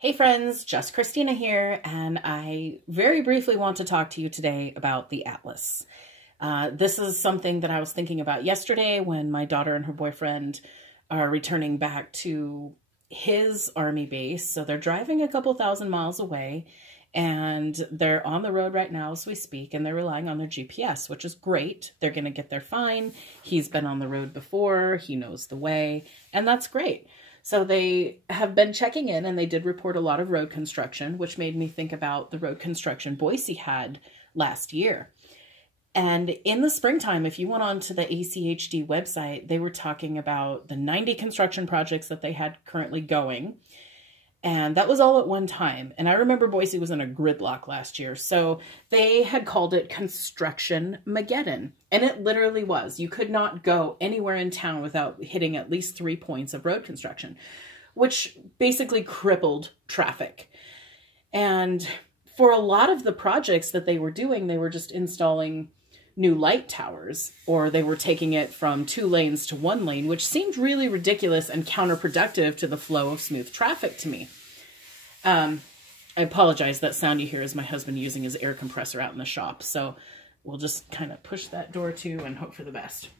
Hey friends, just Christina here, and I very briefly want to talk to you today about the Atlas. This is something that I was thinking about yesterday when my daughter and her boyfriend are returning back to his army base. So they're driving a couple thousand miles away, and they're on the road right now as we speak, and they're relying on their GPS, which is great. They're going to get there fine. He's been on the road before. He knows the way, and that's great. So they have been checking in, and they did report a lot of road construction, which made me think about the road construction Boise had last year. And in the springtime, if you went on to the ACHD website, they were talking about the 90 construction projects that they had currently going. And that was all at one time. And I remember Boise was in a gridlock last year. So they had called it Construction Mageddon. And it literally was. You could not go anywhere in town without hitting at least 3 points of road construction, which basically crippled traffic. And for a lot of the projects that they were doing, they were just installing new light towers, or they were taking it from 2 lanes to 1 lane, which seemed really ridiculous and counterproductive to the flow of smooth traffic to me. I apologize, that sound you hear is my husband using his air compressor out in the shop. So we'll just kind of push that door to and hope for the best.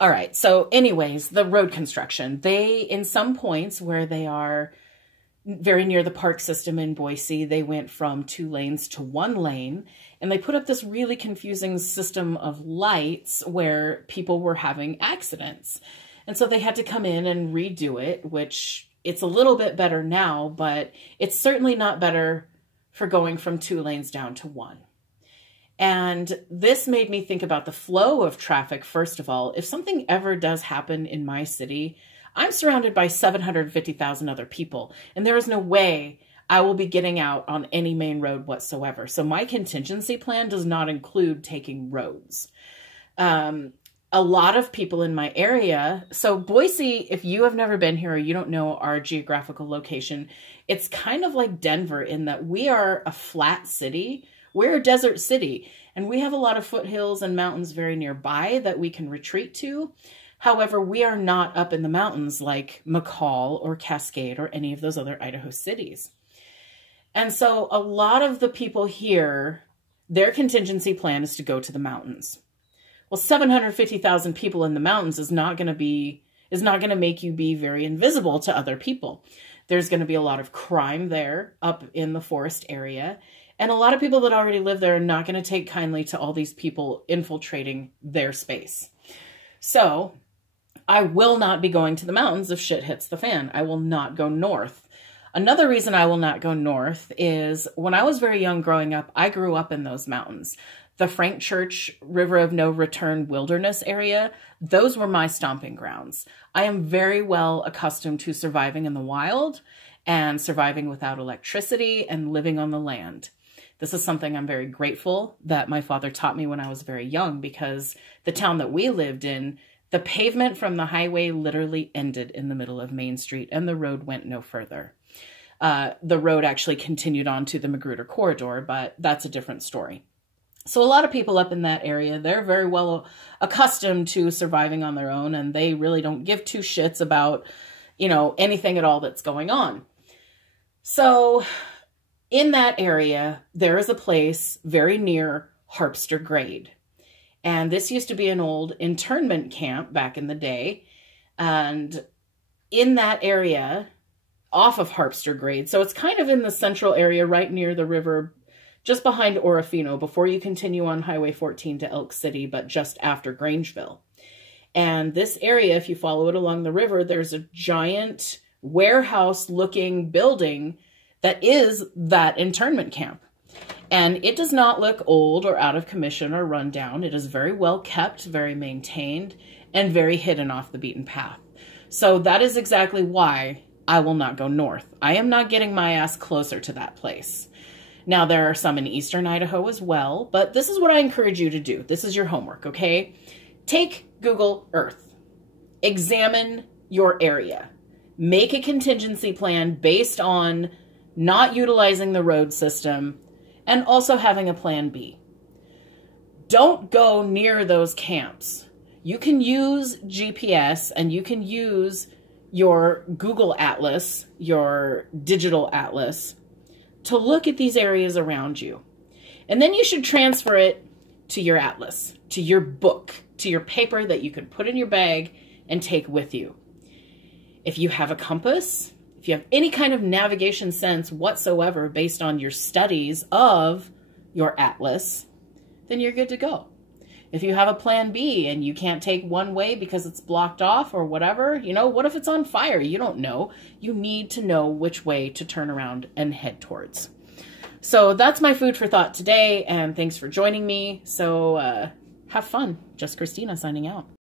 All right. So anyways, the road construction, in some points where they are very near the park system in Boise, they went from 2 lanes to 1 lane, and they put up this really confusing system of lights where people were having accidents. And so they had to come in and redo it, which it's a little bit better now, but it's certainly not better for going from 2 lanes down to 1. And this made me think about the flow of traffic. First of all, if something ever does happen in my city, I'm surrounded by 750,000 other people, and there is no way I will be getting out on any main road whatsoever. So my contingency plan does not include taking roads. A lot of people in my area, so Boise, if you have never been here or you don't know our geographical location, it's kind of like Denver in that we are a flat city. We're a desert city, and we have a lot of foothills and mountains very nearby that we can retreat to. However, we are not up in the mountains like McCall or Cascade or any of those other Idaho cities. And so a lot of the people here, their contingency plan is to go to the mountains. Well, 750,000 people in the mountains is not going to make you be very invisible to other people. There's going to be a lot of crime there up in the forest area. And a lot of people that already live there are not going to take kindly to all these people infiltrating their space. So I will not be going to the mountains if shit hits the fan. I will not go north. Another reason I will not go north is when I was very young growing up, I grew up in those mountains. The Frank Church River of No Return wilderness area, those were my stomping grounds. I am very well accustomed to surviving in the wild and surviving without electricity and living on the land. This is something I'm very grateful that my father taught me when I was very young, because the town that we lived in, the pavement from the highway literally ended in the middle of Main Street, and the road went no further. The road actually continued on to the Magruder Corridor, but that's a different story. So a lot of people up in that area, they're very well accustomed to surviving on their own, and they really don't give 2 shits about, anything at all that's going on. So in that area, there is a place very near Harpster Grade. And this used to be an old internment camp back in the day. And in that area, off of Harpster Grade, so it's kind of in the central area right near the river, just behind Orofino, before you continue on Highway 14 to Elk City, but just after Grangeville. And this area, if you follow it along the river, there's a giant warehouse-looking building that is that internment camp. And it does not look old or out of commission or run down. It is very well kept, very maintained, and very hidden off the beaten path. So that is exactly why I will not go north. I am not getting my ass closer to that place. Now, there are some in eastern Idaho as well, but this is what I encourage you to do. This is your homework, okay? Take Google Earth. Examine your area. Make a contingency plan based on not utilizing the road system, and also having a plan B. Don't go near those camps. You can use GPS and you can use your Google Atlas, your digital atlas, to look at these areas around you. And then you should transfer it to your atlas, to your book, to your paper that you can put in your bag and take with you. If you have a compass, if you have any kind of navigation sense whatsoever based on your studies of your atlas, then you're good to go. If you have a plan B and you can't take one way because it's blocked off or whatever, you know, what if it's on fire? You don't know. You need to know which way to turn around and head towards. So that's my food for thought today, and thanks for joining me. So have fun. Just Christina signing out.